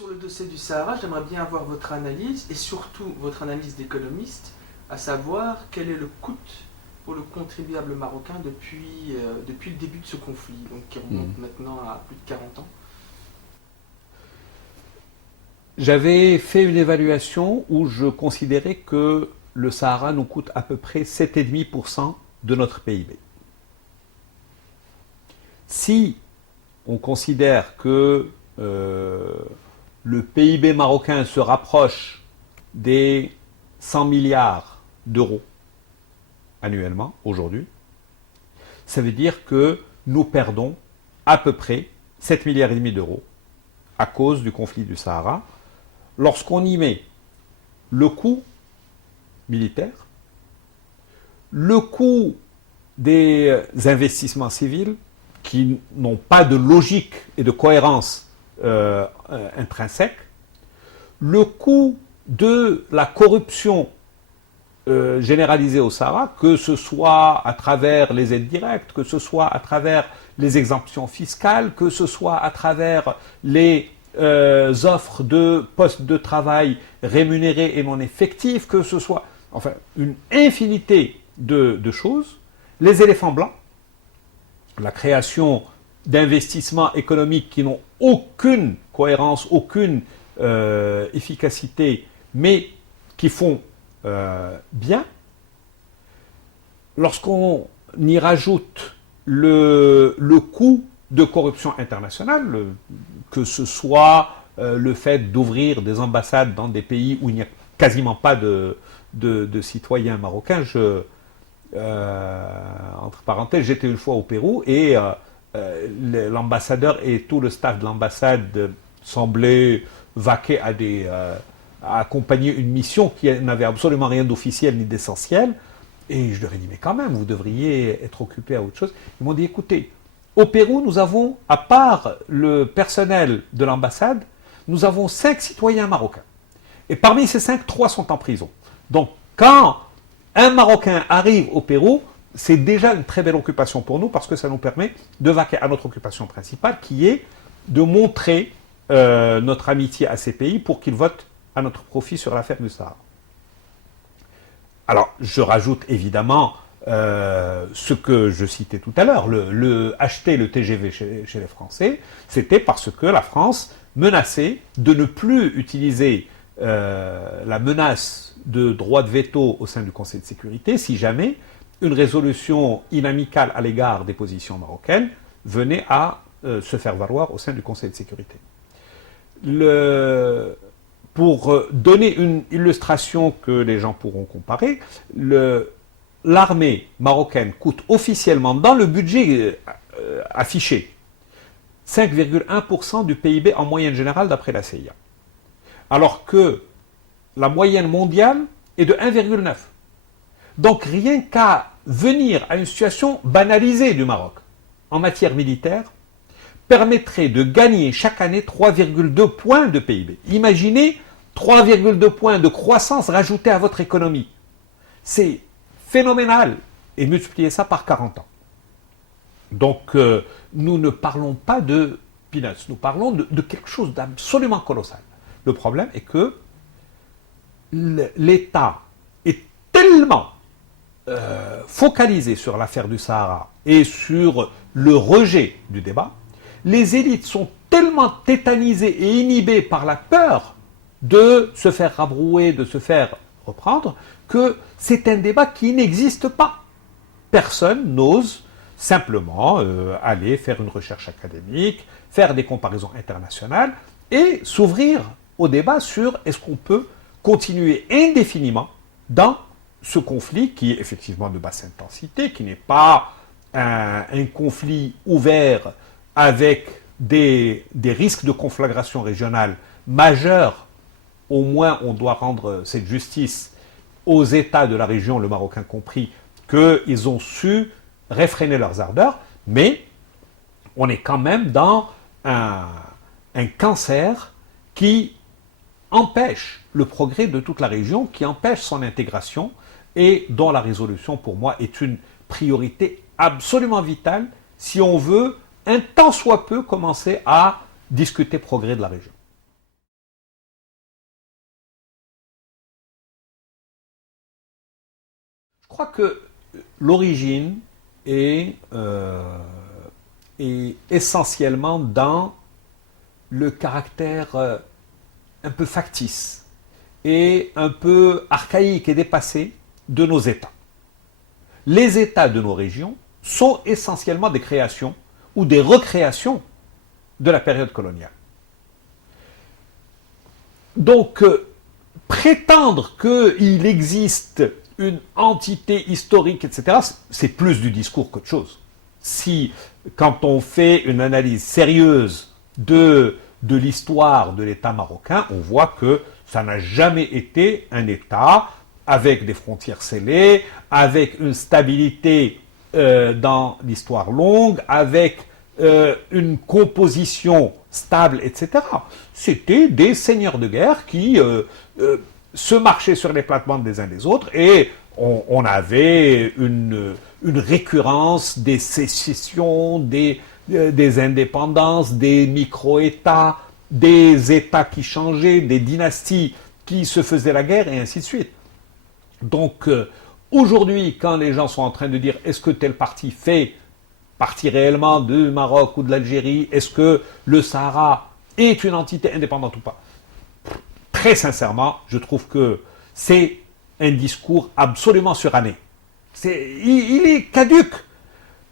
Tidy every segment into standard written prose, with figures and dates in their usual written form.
Sur le dossier du Sahara, j'aimerais bien avoir votre analyse, et surtout votre analyse d'économiste, à savoir quel est le coût pour le contribuable marocain depuis le début de ce conflit, donc qui remonte maintenant à plus de 40 ans. J'avais fait une évaluation où je considérais que le Sahara nous coûte à peu près 7,5% de notre PIB. Si on considère que le PIB marocain se rapproche des 100 milliards d'euros annuellement, aujourd'hui, ça veut dire que nous perdons à peu près 7 milliards et demi d'euros à cause du conflit du Sahara. Lorsqu'on y met le coût militaire, le coût des investissements civils qui n'ont pas de logique et de cohérence intrinsèque, le coût de la corruption généralisée au Sahara, que ce soit à travers les aides directes, que ce soit à travers les exemptions fiscales, que ce soit à travers les offres de postes de travail rémunérés et non effectifs, que ce soit, enfin, une infinité de choses. Les éléphants blancs, la création d'investissements économiques qui n'ont aucune cohérence, aucune efficacité, mais qui font bien. Lorsqu'on y rajoute le coût de corruption internationale, que ce soit le fait d'ouvrir des ambassades dans des pays où il n'y a quasiment pas de citoyens marocains. Entre parenthèses, j'étais une fois au Pérou et l'ambassadeur et tout le staff de l'ambassade semblaient vaquer à accompagner une mission qui n'avait absolument rien d'officiel ni d'essentiel. Et je leur ai dit, mais quand même, vous devriez être occupé à autre chose. Ils m'ont dit, écoutez, au Pérou, nous avons, à part le personnel de l'ambassade, nous avons 5 citoyens marocains. Et parmi ces 5, 3 sont en prison. Donc, quand un Marocain arrive au Pérou, c'est déjà une très belle occupation pour nous parce que ça nous permet de vaquer à notre occupation principale qui est de montrer notre amitié à ces pays pour qu'ils votent à notre profit sur l'affaire du Sahara. Alors, je rajoute évidemment ce que je citais tout à l'heure, acheter le TGV chez les Français, c'était parce que la France menaçait de ne plus utiliser la menace de droit de veto au sein du Conseil de sécurité si jamais une résolution inamicale à l'égard des positions marocaines venait à se faire valoir au sein du Conseil de sécurité. Pour donner une illustration que les gens pourront comparer, l'armée marocaine coûte officiellement dans le budget affiché 5,1% du PIB en moyenne générale d'après la CIA. Alors que la moyenne mondiale est de 1,9. Donc rien qu'à venir à une situation banalisée du Maroc en matière militaire, permettrait de gagner chaque année 3,2 points de PIB. Imaginez 3,2 points de croissance rajoutés à votre économie. C'est phénoménal. Et multipliez ça par 40 ans. Donc, nous ne parlons pas de peanuts, nous parlons de quelque chose d'absolument colossal. Le problème est que l'État est tellement focalisé sur l'affaire du Sahara et sur le rejet du débat, les élites sont tellement tétanisées et inhibées par la peur de se faire rabrouer, de se faire reprendre, que c'est un débat qui n'existe pas. Personne n'ose simplement aller faire une recherche académique, faire des comparaisons internationales et s'ouvrir au débat sur est-ce qu'on peut continuer indéfiniment dans ce conflit qui est effectivement de basse intensité, qui n'est pas un conflit ouvert avec des risques de conflagration régionale majeurs. Au moins, on doit rendre cette justice aux États de la région, le Marocain compris, qu'ils ont su réfréner leurs ardeurs, mais on est quand même dans un cancer qui empêche le progrès de toute la région, qui empêche son intégration et dont la résolution, pour moi, est une priorité absolument vitale si on veut un tant soit peu commencer à discuter progrès de la région. crois que l'origine est essentiellement dans le caractère un peu factice et un peu archaïque et dépassé de nos États. Les États de nos régions sont essentiellement des créations ou des recréations de la période coloniale. Donc, prétendre qu'il existe une entité historique, etc., c'est plus du discours qu'autre chose. Si, quand on fait une analyse sérieuse de l'histoire de l'État marocain, on voit que ça n'a jamais été un État avec des frontières scellées, avec une stabilité dans l'histoire longue, avec une composition stable, etc. C'était des seigneurs de guerre qui se marchaient sur les plates-bandes des uns des autres et on avait une récurrence des sécessions, des indépendances, des micro-États, des États qui changeaient, des dynasties qui se faisaient la guerre et ainsi de suite. Donc aujourd'hui, quand les gens sont en train de dire est-ce que tel parti fait partie réellement du Maroc ou de l'Algérie, est-ce que le Sahara est une entité indépendante ou pas? Très sincèrement, je trouve que c'est un discours absolument suranné. Il est caduc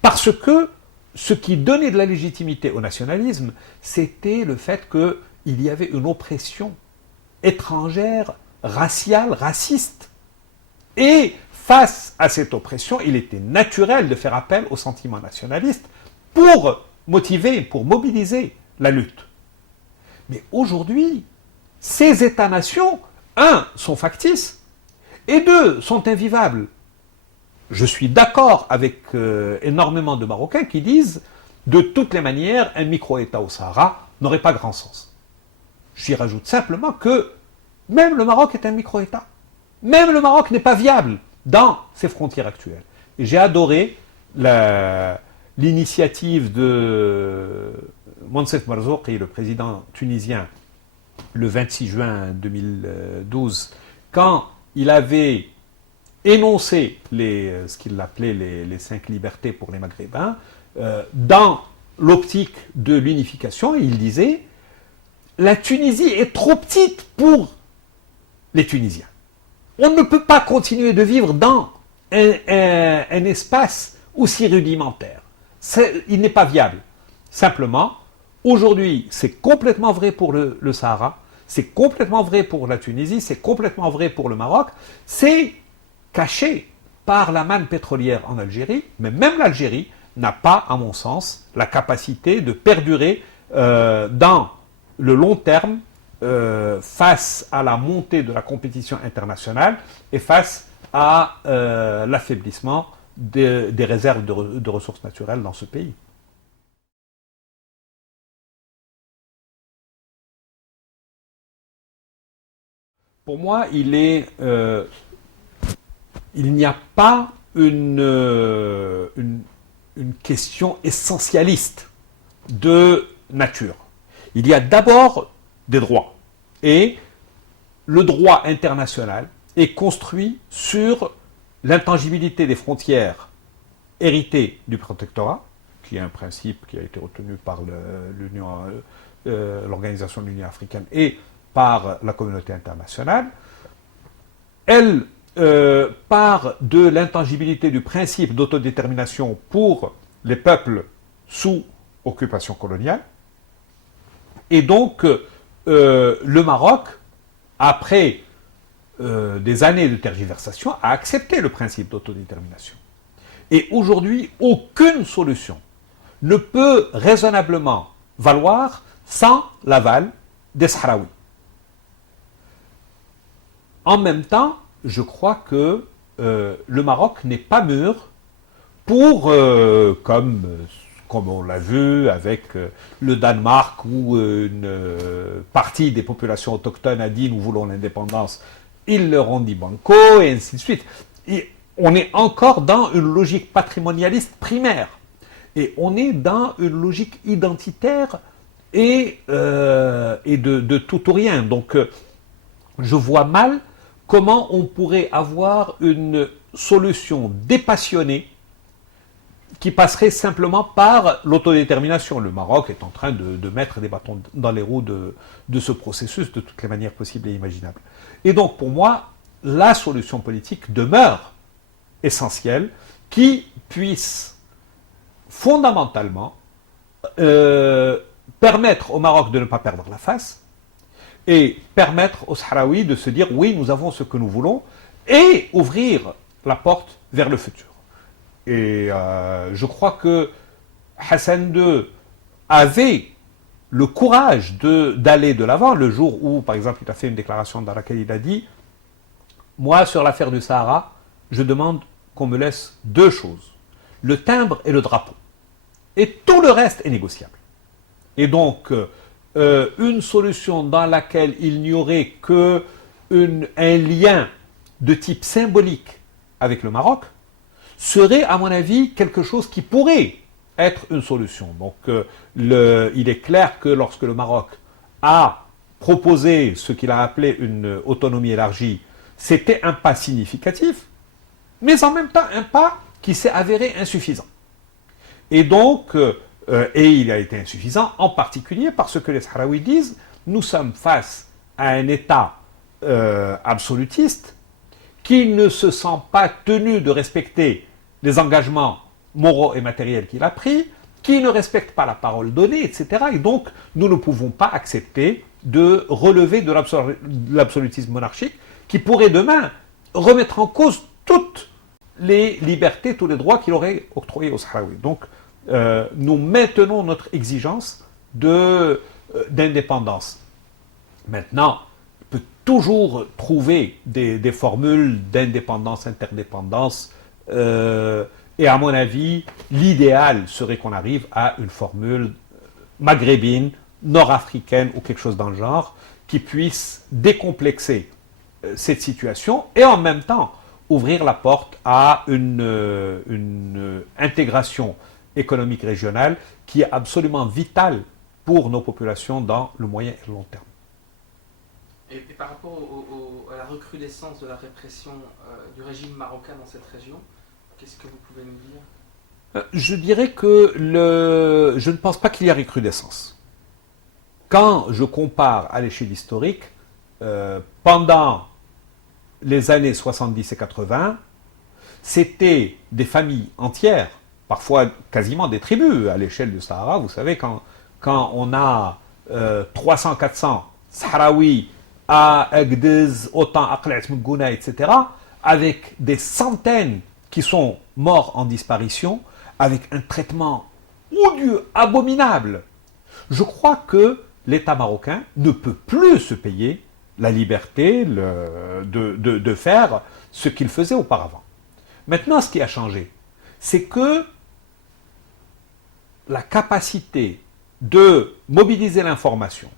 parce que ce qui donnait de la légitimité au nationalisme, c'était le fait qu'il y avait une oppression étrangère, raciale, raciste. Et face à cette oppression, il était naturel de faire appel aux sentiments nationalistes pour motiver, pour mobiliser la lutte. Mais aujourd'hui, ces États-nations, un, sont factices, et deux, sont invivables. Je suis d'accord avec énormément de Marocains qui disent, de toutes les manières, un micro-État au Sahara n'aurait pas grand sens. J'y rajoute simplement que même le Maroc est un micro-État. Même le Maroc n'est pas viable dans ses frontières actuelles. Et j'ai adoré l'initiative de Moncef Marzouki, le président tunisien, le 26 juin 2012, quand il avait énoncé ce qu'il appelait les 5 libertés pour les Maghrébins, dans l'optique de l'unification, il disait « La Tunisie est trop petite pour les Tunisiens. On ne peut pas continuer de vivre dans un espace aussi rudimentaire. Il n'est pas viable. Simplement, aujourd'hui, c'est complètement vrai pour le Sahara, c'est complètement vrai pour la Tunisie, c'est complètement vrai pour le Maroc, c'est caché par la manne pétrolière en Algérie, mais même l'Algérie n'a pas, à mon sens, la capacité de perdurer dans le long terme face à la montée de la compétition internationale et face à l'affaiblissement des réserves de ressources naturelles dans ce pays. Pour moi, il n'y a pas une question essentialiste de nature. Il y a d'abord des droits. Et le droit international est construit sur l'intangibilité des frontières héritées du protectorat, qui est un principe qui a été retenu par l'Organisation de l'Union africaine et par la communauté internationale. Elle part de l'intangibilité du principe d'autodétermination pour les peuples sous occupation coloniale. Et donc, le Maroc, après des années de tergiversation, a accepté le principe d'autodétermination. Et aujourd'hui, aucune solution ne peut raisonnablement valoir sans l'aval des Sahraouis. En même temps, je crois que le Maroc n'est pas mûr pour, comme on l'a vu avec le Danemark, où une partie des populations autochtones a dit « nous voulons l'indépendance », ils leur ont dit banco, et ainsi de suite. Et on est encore dans une logique patrimonialiste primaire. Et on est dans une logique identitaire et de tout ou rien. Donc, je vois mal comment on pourrait avoir une solution dépassionnée qui passerait simplement par l'autodétermination. Le Maroc est en train de mettre des bâtons dans les roues de ce processus de toutes les manières possibles et imaginables. Et donc pour moi, la solution politique demeure essentielle qui puisse fondamentalement permettre au Maroc de ne pas perdre la face et permettre aux Sahraouis de se dire oui, nous avons ce que nous voulons et ouvrir la porte vers le futur. Et je crois que Hassan II avait le courage d'aller de l'avant le jour où, par exemple, il a fait une déclaration dans laquelle il a dit « Moi, sur l'affaire du Sahara, je demande qu'on me laisse deux choses, le timbre et le drapeau. Et tout le reste est négociable. » Et donc, une solution dans laquelle il n'y aurait qu'un lien de type symbolique avec le Maroc serait, à mon avis, quelque chose qui pourrait être une solution. Donc, il est clair que lorsque le Maroc a proposé ce qu'il a appelé une autonomie élargie, c'était un pas significatif, mais en même temps un pas qui s'est avéré insuffisant. Et donc, et il a été insuffisant en particulier parce que les Sahraouis disent nous sommes face à un État absolutiste qui ne se sent pas tenu de respecter les engagements moraux et matériels qu'il a pris, qui ne respecte pas la parole donnée, etc. Et donc, nous ne pouvons pas accepter de relever de l'absolutisme monarchique qui pourrait demain remettre en cause toutes les libertés, tous les droits qu'il aurait octroyés aux Sahraouis. Donc, nous maintenons notre exigence d'indépendance. Maintenant, on peut toujours trouver des formules d'indépendance, interdépendance, et à mon avis, l'idéal serait qu'on arrive à une formule maghrébine, nord-africaine ou quelque chose dans le genre, qui puisse décomplexer cette situation et en même temps ouvrir la porte à une intégration économique régionale qui est absolument vitale pour nos populations dans le moyen et le long terme. Et par rapport à la recrudescence de la répression du régime marocain dans cette région, qu'est-ce que vous pouvez nous dire ? Je dirais que je ne pense pas qu'il y a recrudescence. Quand je compare à l'échelle historique, pendant les années 70 et 80, c'était des familles entières, parfois quasiment des tribus à l'échelle du Sahara. Vous savez, quand on a 300-400 Sahraouis à Agdez, Otan, Aqla, Mgouna, etc., avec des centaines qui sont morts en disparition, avec un traitement odieux, abominable. Je crois que l'État marocain ne peut plus se payer la liberté de faire ce qu'il faisait auparavant. Maintenant, ce qui a changé, c'est que la capacité de mobiliser l'information,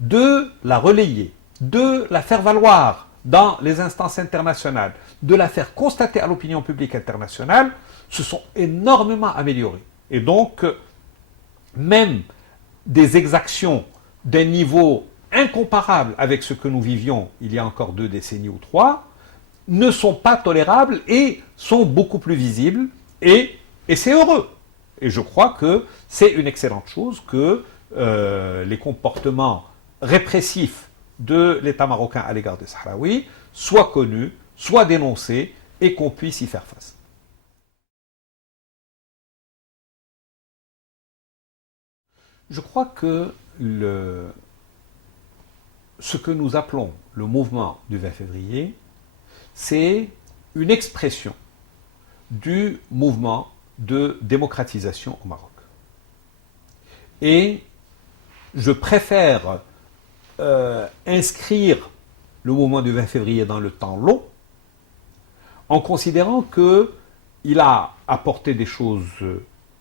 de la relayer, de la faire valoir dans les instances internationales, de la faire constater à l'opinion publique internationale, se sont énormément améliorées. Et donc, même des exactions d'un niveau incomparable avec ce que nous vivions il y a encore 2 décennies ou 3, ne sont pas tolérables et sont beaucoup plus visibles, et c'est heureux. Et je crois que c'est une excellente chose que les comportements répressifs de l'État marocain à l'égard des Sahraouis soient connus, soient dénoncés et qu'on puisse y faire face. Je crois que ce que nous appelons le mouvement du 20 février, c'est une expression du mouvement de démocratisation au Maroc. Et je préfère inscrire le mouvement du 20 février dans le temps long, en considérant qu'il a apporté des choses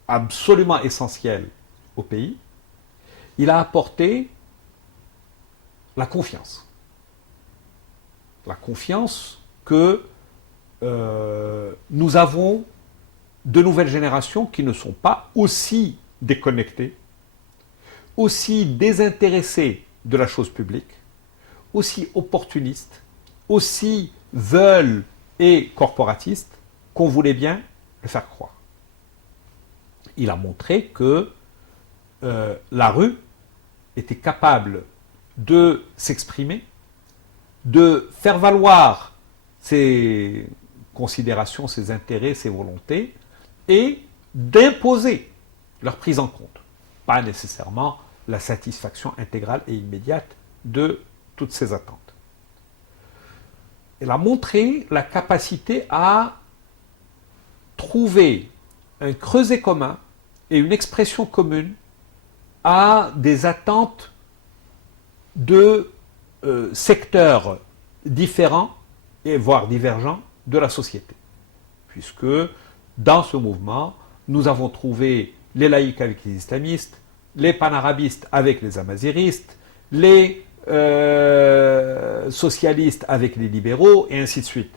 absolument essentielles au pays. Il a apporté la confiance. La confiance que nous avons de nouvelles générations qui ne sont pas aussi déconnectées, aussi désintéressées de la chose publique, aussi opportunistes, aussi veulent et corporatiste qu'on voulait bien le faire croire. Il a montré que la rue était capable de s'exprimer, de faire valoir ses considérations, ses intérêts, ses volontés, et d'imposer leur prise en compte. Pas nécessairement la satisfaction intégrale et immédiate de toutes ces attentes. Elle a montré la capacité à trouver un creuset commun et une expression commune à des attentes de secteurs différents et voire divergents de la société. Puisque dans ce mouvement, nous avons trouvé les laïcs avec les islamistes, les panarabistes avec les amaziristes, les socialistes avec les libéraux, et ainsi de suite.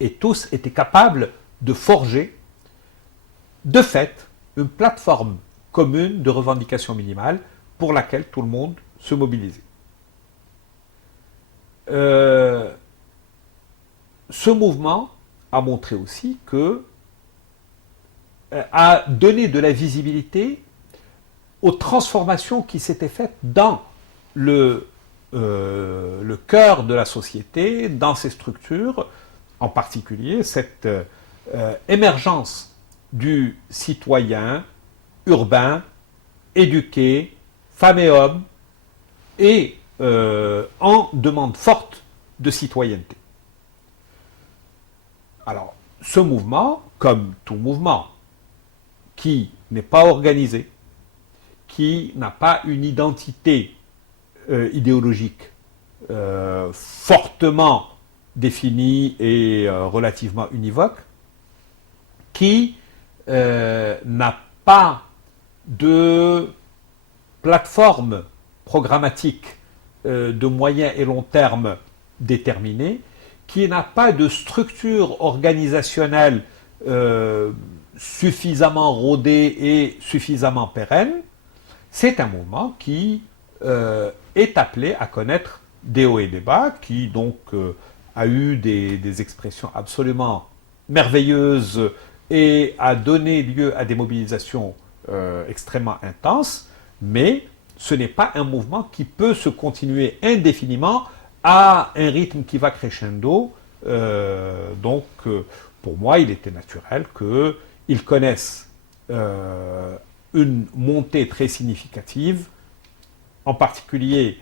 Et tous étaient capables de forger, de fait, une plateforme commune de revendication minimale pour laquelle tout le monde se mobilisait. Ce mouvement a montré aussi que a donné de la visibilité aux transformations qui s'étaient faites dans le cœur de la société, dans ses structures, en particulier cette émergence du citoyen urbain, éduqué, femme et homme, et en demande forte de citoyenneté. Alors, ce mouvement, comme tout mouvement qui n'est pas organisé, qui n'a pas une identité idéologique fortement définie et relativement univoque, qui n'a pas de plateforme programmatique de moyen et long terme déterminée, qui n'a pas de structure organisationnelle suffisamment rodée et suffisamment pérenne, c'est un mouvement qui est appelé à connaître des hauts et des bas, qui donc a eu des expressions absolument merveilleuses et a donné lieu à des mobilisations extrêmement intenses, mais ce n'est pas un mouvement qui peut se continuer indéfiniment à un rythme qui va crescendo. Donc, pour moi, il était naturel qu'ils connaissent une montée très significative, en particulier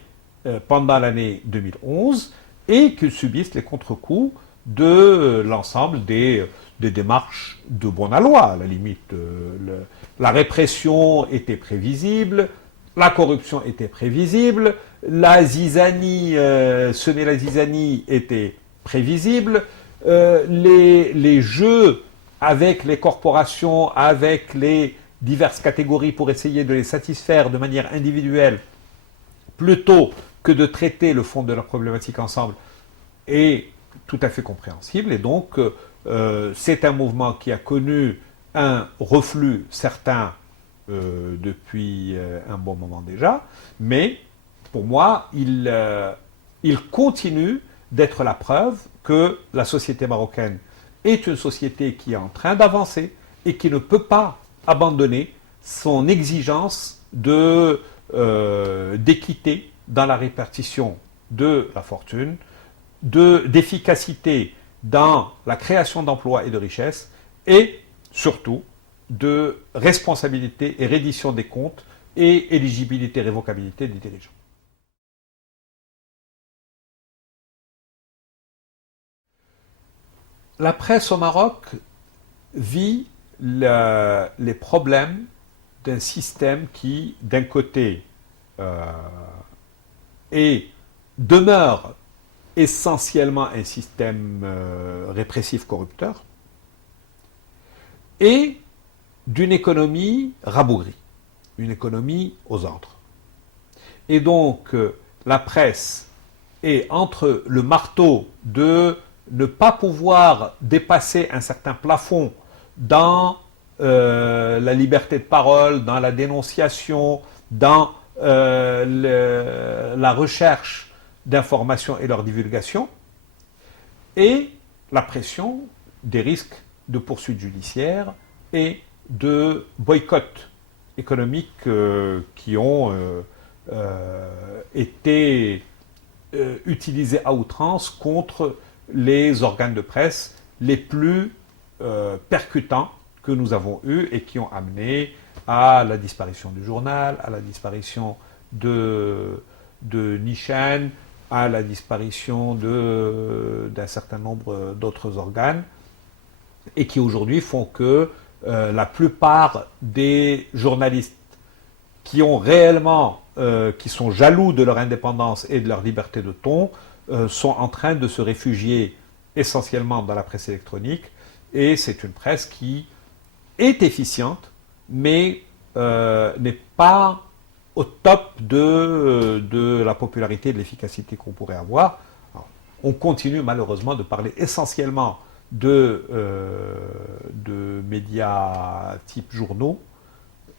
pendant l'année 2011, et qu'ils subissent les contre-coups de l'ensemble des démarches de bonne loi. À la limite, la répression était prévisible, la corruption était prévisible, la zizanie, semer la zizanie était prévisible, les jeux avec les corporations, avec les diverses catégories pour essayer de les satisfaire de manière individuelle, plutôt que de traiter le fond de leur problématique ensemble, est tout à fait compréhensible. Et donc, c'est un mouvement qui a connu un reflux certain depuis un bon moment déjà, mais pour moi, il continue d'être la preuve que la société marocaine est une société qui est en train d'avancer et qui ne peut pas abandonner son exigence d'équité dans la répartition de la fortune, d'efficacité dans la création d'emplois et de richesses, et surtout de responsabilité et reddition des comptes et éligibilité et révocabilité des dirigeants. La presse au Maroc vit les problèmes d'un système qui, d'un côté, demeure essentiellement un système répressif corrupteur, et d'une économie rabougrie, une économie aux ordres. Et donc, la presse est entre le marteau de ne pas pouvoir dépasser un certain plafond dans la liberté de parole, dans la dénonciation, dans la recherche d'informations et leur divulgation, et la pression des risques de poursuites judiciaires et de boycott économiques qui ont été utilisés à outrance contre les organes de presse les plus percutants que nous avons eus et qui ont amené à la disparition du journal, à la disparition de Nishan, à la disparition d'un certain nombre d'autres organes, et qui aujourd'hui font que la plupart des journalistes qui ont réellement, qui sont jaloux de leur indépendance et de leur liberté de ton, sont en train de se réfugier essentiellement dans la presse électronique, et c'est une presse qui est efficiente, mais n'est pas au top de la popularité et de l'efficacité qu'on pourrait avoir. Alors, on continue malheureusement de parler essentiellement de médias type journaux,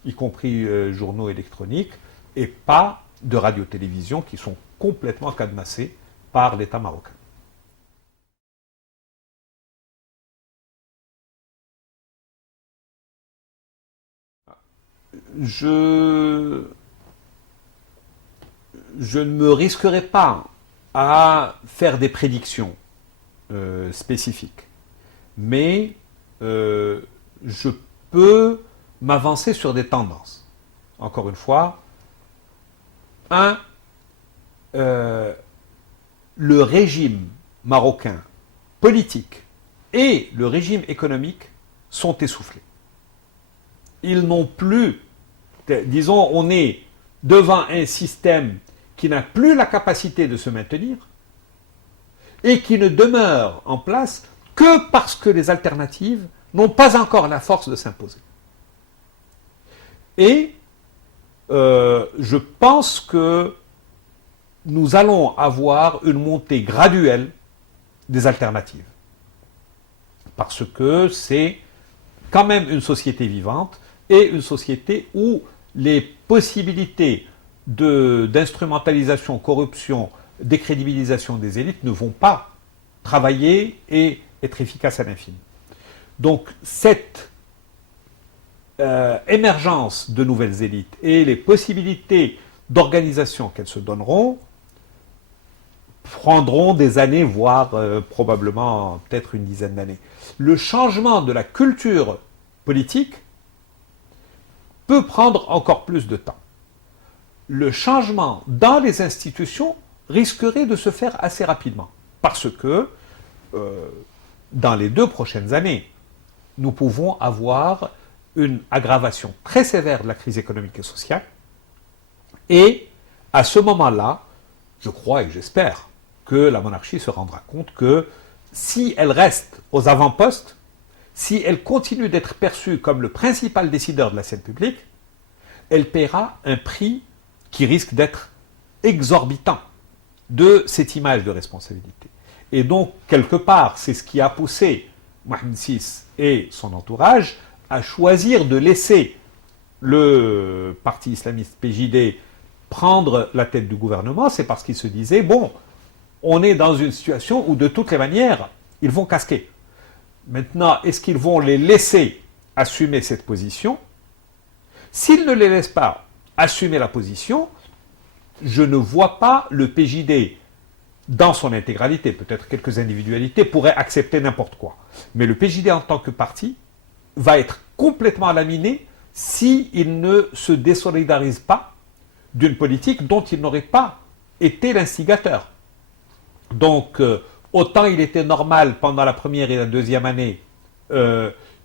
y compris journaux électroniques, et pas de radio-télévision qui sont complètement cadenassés par l'État marocain. Je ne me risquerai pas à faire des prédictions spécifiques, mais je peux m'avancer sur des tendances. Encore une fois, le régime marocain politique et le régime économique sont essoufflés. Ils n'ont plus, disons, on est devant un système qui n'a plus la capacité de se maintenir et qui ne demeure en place que parce que les alternatives n'ont pas encore la force de s'imposer. Et je pense que nous allons avoir une montée graduelle des alternatives. Parce que c'est quand même une société vivante et une société où les possibilités d'instrumentalisation, corruption, décrédibilisation des élites ne vont pas travailler et être efficaces à l'infini. Donc cette émergence de nouvelles élites et les possibilités d'organisation qu'elles se donneront prendront des années, voire probablement peut-être une dizaine d'années. Le changement de la culture politique peut prendre encore plus de temps. Le changement dans les institutions risquerait de se faire assez rapidement, parce que dans les 2 prochaines années, nous pouvons avoir une aggravation très sévère de la crise économique et sociale, et à ce moment-là, je crois et j'espère que la monarchie se rendra compte que si elle reste aux avant-postes, si elle continue d'être perçue comme le principal décideur de la scène publique, elle paiera un prix qui risque d'être exorbitant de cette image de responsabilité. Et donc, quelque part, c'est ce qui a poussé Mohamed VI et son entourage à choisir de laisser le parti islamiste PJD prendre la tête du gouvernement. C'est parce qu'ils se disaient, bon, on est dans une situation où de toutes les manières, ils vont casquer. Maintenant, est-ce qu'ils vont les laisser assumer cette position? S'ils ne les laissent pas assumer la position, je ne vois pas le PJD dans son intégralité, peut-être quelques individualités pourraient accepter n'importe quoi. Mais le PJD en tant que parti va être complètement laminé s'il ne se désolidarise pas d'une politique dont il n'aurait pas été l'instigateur. Donc, autant il était normal pendant la première et la deuxième année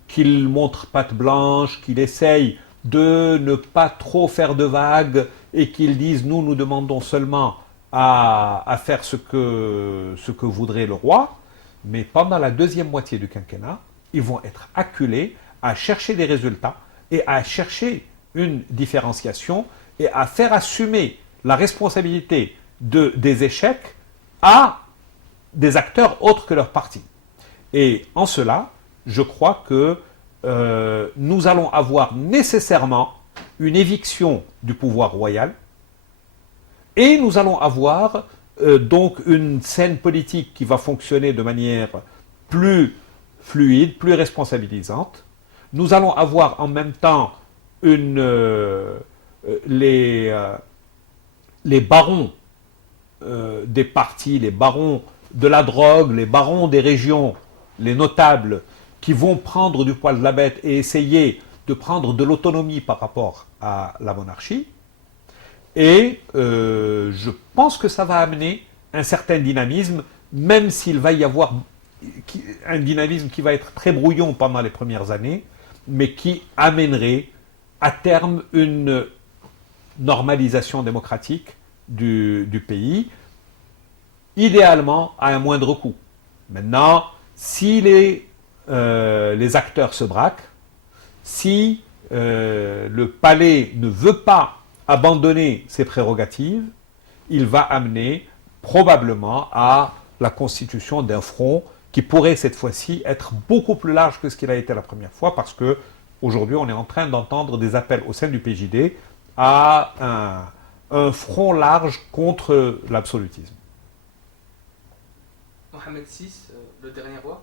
qu'il montre patte blanche, qu'il essaye de ne pas trop faire de vagues et qu'ils disent nous demandons seulement à faire ce que voudrait le roi, mais pendant la deuxième moitié du quinquennat, ils vont être acculés à chercher des résultats et à chercher une différenciation et à faire assumer la responsabilité des échecs à des acteurs autres que leur parti. Et en cela, je crois que nous allons avoir nécessairement une éviction du pouvoir royal et nous allons avoir donc une scène politique qui va fonctionner de manière plus fluide, plus responsabilisante. Nous allons avoir en même temps les barons des partis, les barons de la drogue, les barons des régions, les notables qui vont prendre du poil de la bête et essayer de prendre de l'autonomie par rapport à la monarchie. Et je pense que ça va amener un certain dynamisme, même s'il va y avoir un dynamisme qui va être très brouillon pendant les premières années, mais qui amènerait à terme une normalisation démocratique du pays, idéalement à un moindre coût. Maintenant, si les acteurs se braquent, si le palais ne veut pas abandonner ses prérogatives, il va amener probablement à la constitution d'un front qui pourrait cette fois-ci être beaucoup plus large que ce qu'il a été la première fois, parce que aujourd'hui on est en train d'entendre des appels au sein du PJD à un front large contre l'absolutisme. Mohamed VI, le dernier roi?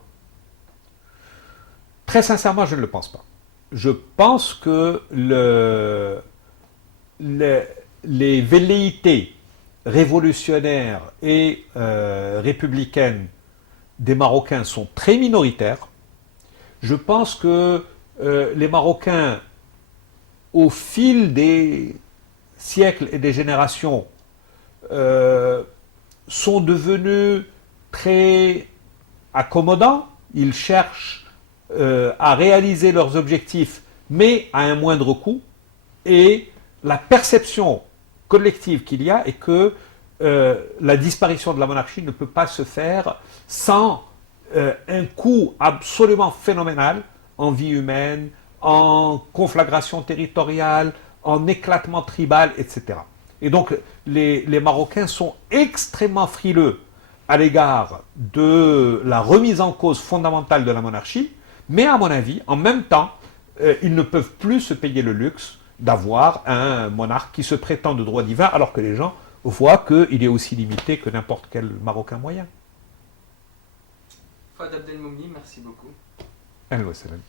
Très sincèrement, je ne le pense pas. Je pense que les velléités révolutionnaires et républicaines des Marocains sont très minoritaires. Je pense que les Marocains, au fil des siècles et des générations, sont devenus très accommodants. Ils cherchent à réaliser leurs objectifs, mais à un moindre coût. Et la perception collective qu'il y a est que la disparition de la monarchie ne peut pas se faire sans un coût absolument phénoménal en vie humaine, en conflagration territoriale, en éclatement tribal, etc. Et donc les Marocains sont extrêmement frileux à l'égard de la remise en cause fondamentale de la monarchie, mais à mon avis, en même temps, ils ne peuvent plus se payer le luxe d'avoir un monarque qui se prétend de droit divin, alors que les gens voient qu'il est aussi limité que n'importe quel Marocain moyen. Fouad Abdelmoumni, merci beaucoup. Ahlan wa sahlan.